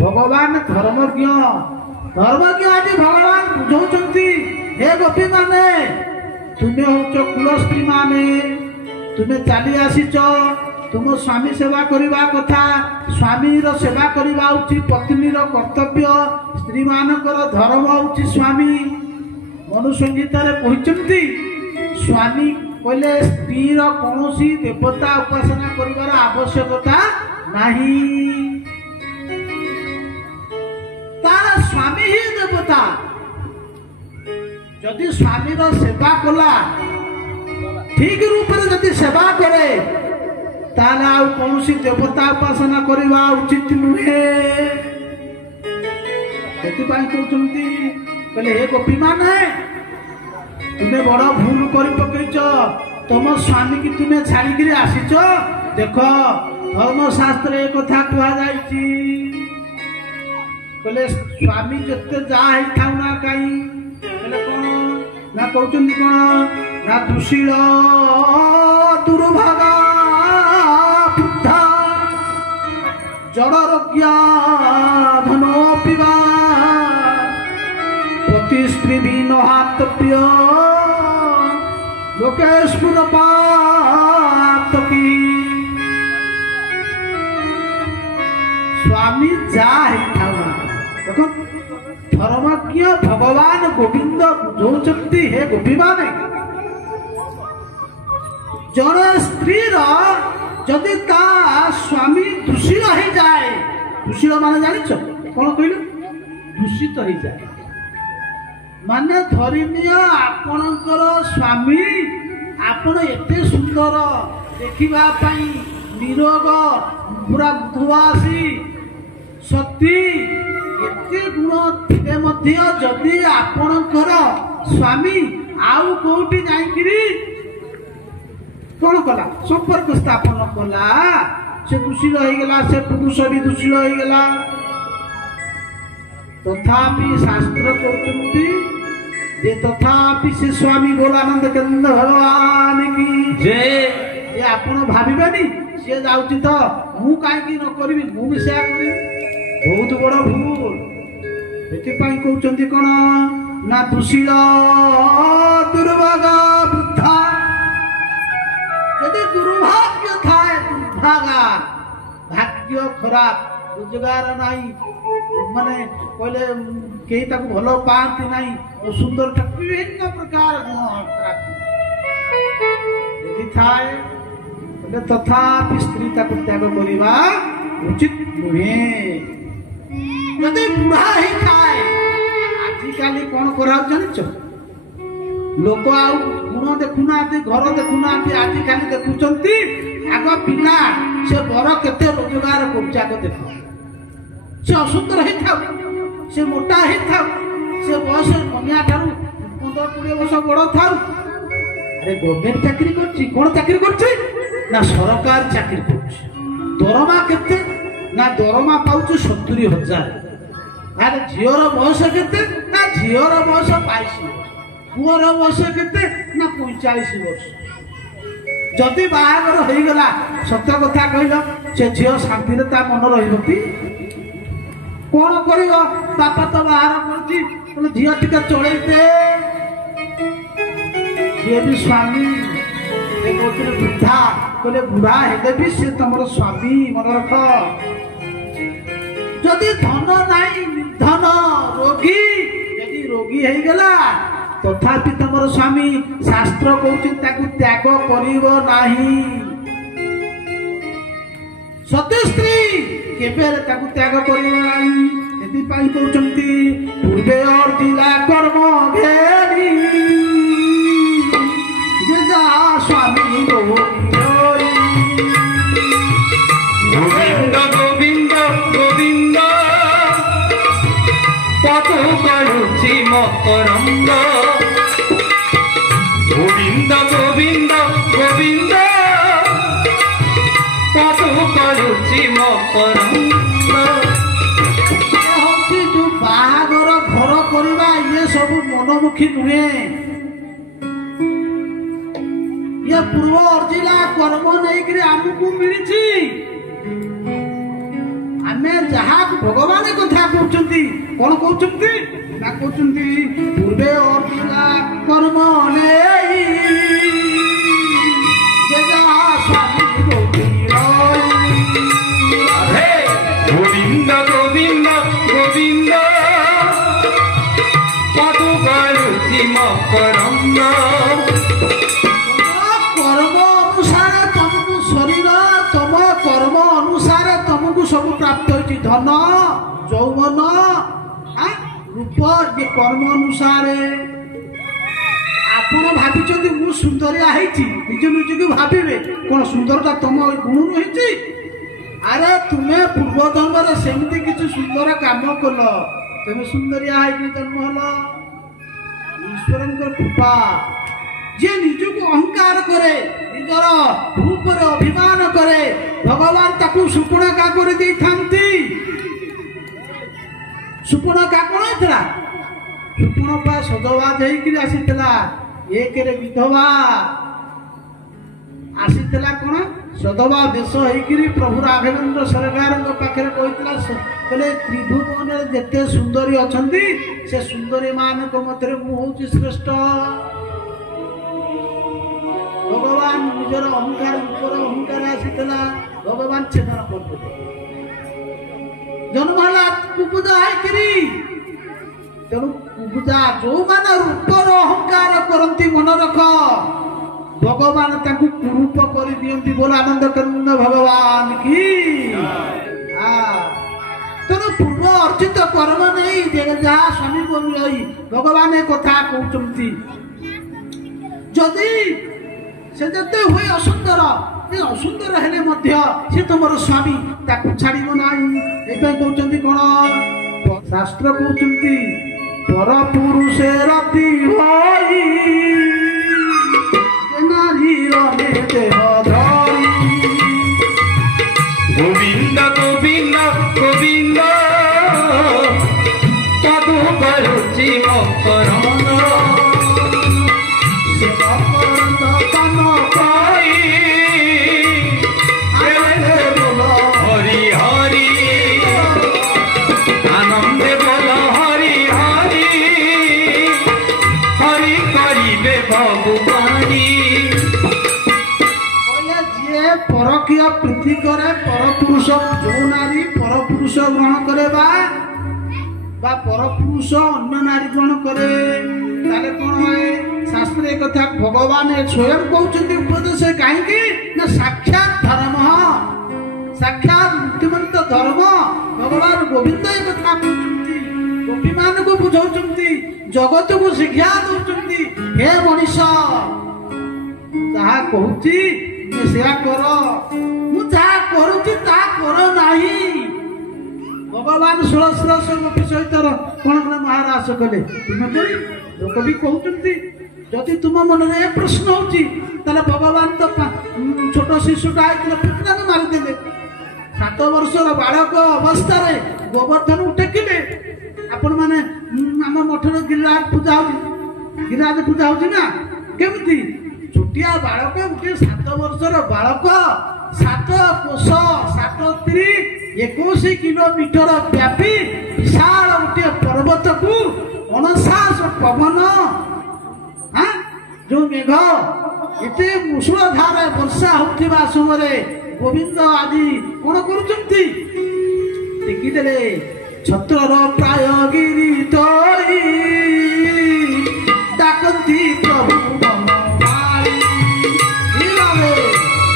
भगवान धर्मज्ञ धर्मज्ञ आज भगवान बुझौଛନ୍ତି हे गोपी माने तुम्हें हूँ कुल स्त्री माने तुम्हें चली आसीच तुम स्वामी सेवा करवा कथा स्वामी सेवा करवा उचित पत्नी कर्तव्य स्त्री मानकर धर्म हूँ स्वामी मनुसंगीत कहते स्वामी कहले स्त्री कौन देवता उपासना कर आवश्यकता नहीं तार स्वामी ही देवता जदि स्वामी सेवा कला ठीक रूप से जदि सेवा करे ताला कौन देवता उपासना करवा उचित नुहे कहते हे गोपी माने तुम्हें बड़ भूल कर पकईच तुम स्वामी की तुम्हें छाड़ी आसीच देख धर्मशास्त्र एक कथा कहले स्वामी जिते जहाँ था ना कहीं कौन ना कहते कौन ना दुशील दुर्भागा बुद्धा जड़रोग्य धनो पिबा पति स्त्री भी नहातव्य लोकेश्वर पातकी स्वामी जा देखो धर्मज्ञ भगवान गोविंद बुझौଛନ୍ତି हे गोपी माने जन स्त्री जदि ता स्वामी दूषित हो जाए दूषित माने जानिछ कौन कहलु दूषित हो जाए माने धरिनिय आपणकर स्वामी आपण एते सुंदर देखिबा पई निरोग पूरा दुआसी सती एते गुण थे मध्य जदि आपणकर स्वामी आउ कोठी जाइकिरी कौन कला संपर्क स्थापन कला से दूषित हो गला से पुरुष भी दूषित हो गला तथापि शास्त्र कहते जे तथापि से स्वामी बोलानंद केंद्र भगवान की जय ये आपण भाबिबेनी से जाउची तो मु काहे की न करबी मु भी सेया करी बहुत बड़ भूल एति पई कहउचंती कोन ना दूषित दुर्भागा बुद्धा यदि दुर्भाग्य थाए दुर्भागा भाग्य खराब रोजगार नहीं माने कहले कहीं ताको भलो पाती नहीं और सुंदर विभिन्न प्रकार गुण यदि थाए तथापि स्त्री ताको त्याग करिबा उचित नुहे यदि बुढ़ा ही थाए आजिकाली कौन करा जानिछ लोक आउ गुण देखुना घर देखुना आजिकाली देखुचंती आग पिला से बर केते रोजगार करुचे आग देख से असुंदर ही था से मोटा ही था से बयस कन्या ठारू 15-20 वर्ष बड़ था अरे गवर्नमेंट चाकरी करछि कोन चाकरी करछि ना सरकार चाकरी करछि दरमा केते ना दरमा पाउछु 70,000 अरे झियोर बयस केते ना झियोर बयस 22 पुअर बयस केते ना 45 वर्ष जदि बाहागर हो गला सत्य कथा कहल से झियो शांति ता मन रही कौन कर बापा तो बाहर कर झील टिके चलते झील भी स्वामी वृद्धा कहले बुढ़ा हेले भी सी तुम स्वामी मन रख जदि धन नहीं निर्धन रोगी यदि रोगी हो गला तथापि तुम स्वामी शास्त्र कहते त्याग करिव नाही सती स्त्री केबे ताकू त्याग करिव नाही एति पाई कहउचंती पूर्वे अर्जिला कर्म घेरी जे जा स्वामी गोविंद गोविंद गोविंद पतु करुछि मकरंद गोविंद गोविंद गोविंद पतु करुछि मकरंद जो बाहागर घर करवा ये सब मनमुखी नुहे ये पूर्व अर्जिला कर्म नहीं आमको मिली आम आमे जहा भगवान कथा कहउचंती कोन कहउचंती ना कहउचंती पूर्वे अर्जुना कर्म नेई जे जहा स्वामी गोविंद गोविंद गोविंद पदु गरुचि मकरंद कर्म अनुसार तुमको शरीर तुम कर्म अनुसार तुमको सब प्राप्त होती धन यौवन रूप ये कर्म अनुसार आपण भावी मु सुंदरिया निज निज को भावे कौन सुंदरता तुम गुण रही अरे तुम्हें पूर्व जन्म सेमती किसी सुंदर काम कल तुम्हें सुंदरिया जन्म हल ईश्वर कृपा जे निजको अहंकार करे निजर रूप अभिमान करे भगवान ताकू सुपुणका कर दे सुपुणका कौन होता सुपुणका सजवाज होकर आसीला एक विधवा आसीला कौन सदवा वेश होकर प्रभु राघवेंद्र सरकार पाखे कहते त्रिभुवन जिते सुंदरी अच्छा से सुंदरी मान मध्य मुझे श्रेष्ठ भगवान निजर अहंकार ऊपर अहंकार आसीला भगवान छेदन करते जन्म है कुकुजा तेणु कुकुजा जो मान रूपर अहंकार करती मन रख भगवान ताकू कुरूप कर दियंती बोल आनंद कंद भगवान की तेणु पूर्व अर्जित कर्म नहीं जहाँ स्वामी बोली भगवान कथा कहते जदि से जते हुए असुंदर असुंदर हेले मध्य से तुम स्वामी ताकू छाड़ब ना कहते कौन शास्त्र कहते पर पुरुषे रति होई नारी रहे देह धरी गोविंद गोविंद गोविंद पदु गरुचि मकरंद हरि हरि आनंदे बोल हरि हरि हरि करिबे भगवानी परकीय प्रीति करे परपुरुष जो नारी परपुरुष ग्रहण करे परपुरुष अन्य नारी ग्रहण करे ताले कौन है शास्त्र एक कथा भगवान स्वयं कहते उपदेश कहीं ना साक्षात धर्म साक्षात मुक्तिमंत धर्म भगवान गोविंद एक कथा कहते गोपी मान को बुझाउछंती जगत को शिक्षा दउछंती हे मनीष जहा कहूची कर भगवान 1600 गोपी सहित कौन महाराज कले लोक भी कहते जदि तुम मन में प्रश्न होता भगवान तो छोट शिशुटा पुतना मारिदे 7 वर्षर बालक अवस्था गोवर्धन टेकिले आपण मैंने आम मठर गिरिराज पूजा गिरिराज पूजा होना केमती छोटिया बालक गोटे 7 वर्षर बालक 7 कोश 7 21 किलोमीटर व्यापी विशाल गोटे पर्वत को अणसास पवन जो मेघ एते मुसुलधार वर्षा होता समय गोविंद आदि कौन करिदेले छत्रर प्राय गिरी तोरी डाकती प्रभु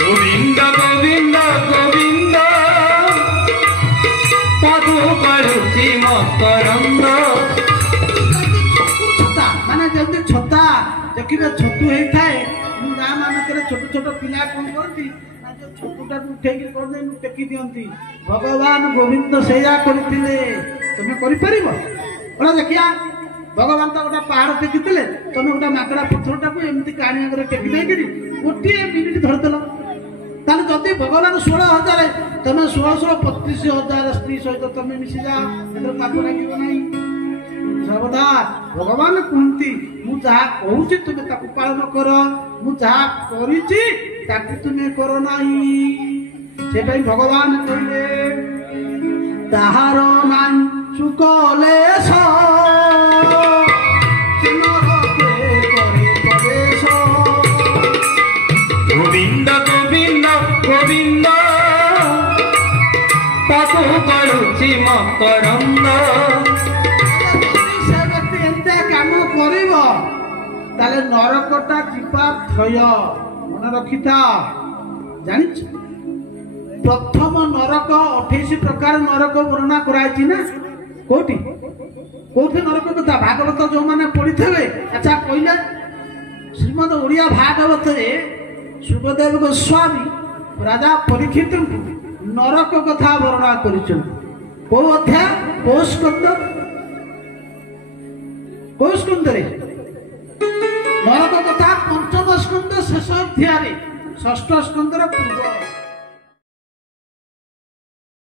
गोविंद गोविंद गोविंद पदु गरुचि मकरंद माने जल्दी छता देखिबे छतु होता है गाँ मानक छोट छोट पिला कौन करती छतुटा उठे टेकी दियंती भगवान गोविंद सेया करथिले तुम कर देखिया भगवान तो गोटे पहाड़ टेकिले तुम गोटे माकड़ा पत्थरटा को एमती काणी आगे टेकी देकरी गोटे मिनिट धरदेल ताले जदि भगवान 16,000 तुम 16,35,000 स्त्री सहित तुम मिसी जाओ पाप लगे ना सर्वदा भगवान कहती मु जहा कहूँ तुम्हें ताकू पालन कर मु जहा करिछि ताकू तुम्हें कर नाही से भगवान कहले ତାହାର ନାଞ୍ଚୁ କଲେଶ ସେ ନରକେ କରେ ପ୍ରବେଶ। ଗୋବିନ୍ଦ ଗୋବିନ୍ଦ ଗୋବିନ୍ଦ ତାକୁ କରୁଛି ମକରନ୍ଦ। ସେ ବ୍ୟକ୍ତି ଏତେ କାମ କରିବ ତାହେଲେ ନରକଟା ଯିବା ଥୟ। ମନେ ରଖିଥା। ଜାଣିଛ ପ୍ରଥମ ନରକ 28 ପ୍ରକାର ନରକ ବର୍ଣ୍ଣନା କରାଯାଇଛି ନା? କୋଉଠି କୋଉଠି ନରକ କଥା ଭାଗବତ ଯୋଉମାନେ ପଢିଥିବେ ଆଚ୍ଛା କହିଲେ ଶ୍ରୀମଦ ଓଡ଼ିଆ ଭାଗବତରେ ସୁଖଦେବ ଗୋସ୍ୱାମୀ ରାଜା ପରୀକ୍ଷିତଙ୍କୁ ନରକ କଥା ବର୍ଣ୍ଣନା କରିଛନ୍ତି। କୋଉ ଅଧ୍ୟାୟ? କୋଉ ସ୍କନ୍ଦ? କୋଉ ସ୍କନ୍ଦରେ ନରକ କଥା? ପଞ୍ଚମ ସ୍କନ୍ଦ ଶେଷ ଅଧ୍ୟାୟରେ, ଷଷ୍ଠ ସ୍କନ୍ଦର ପୂର୍ବ।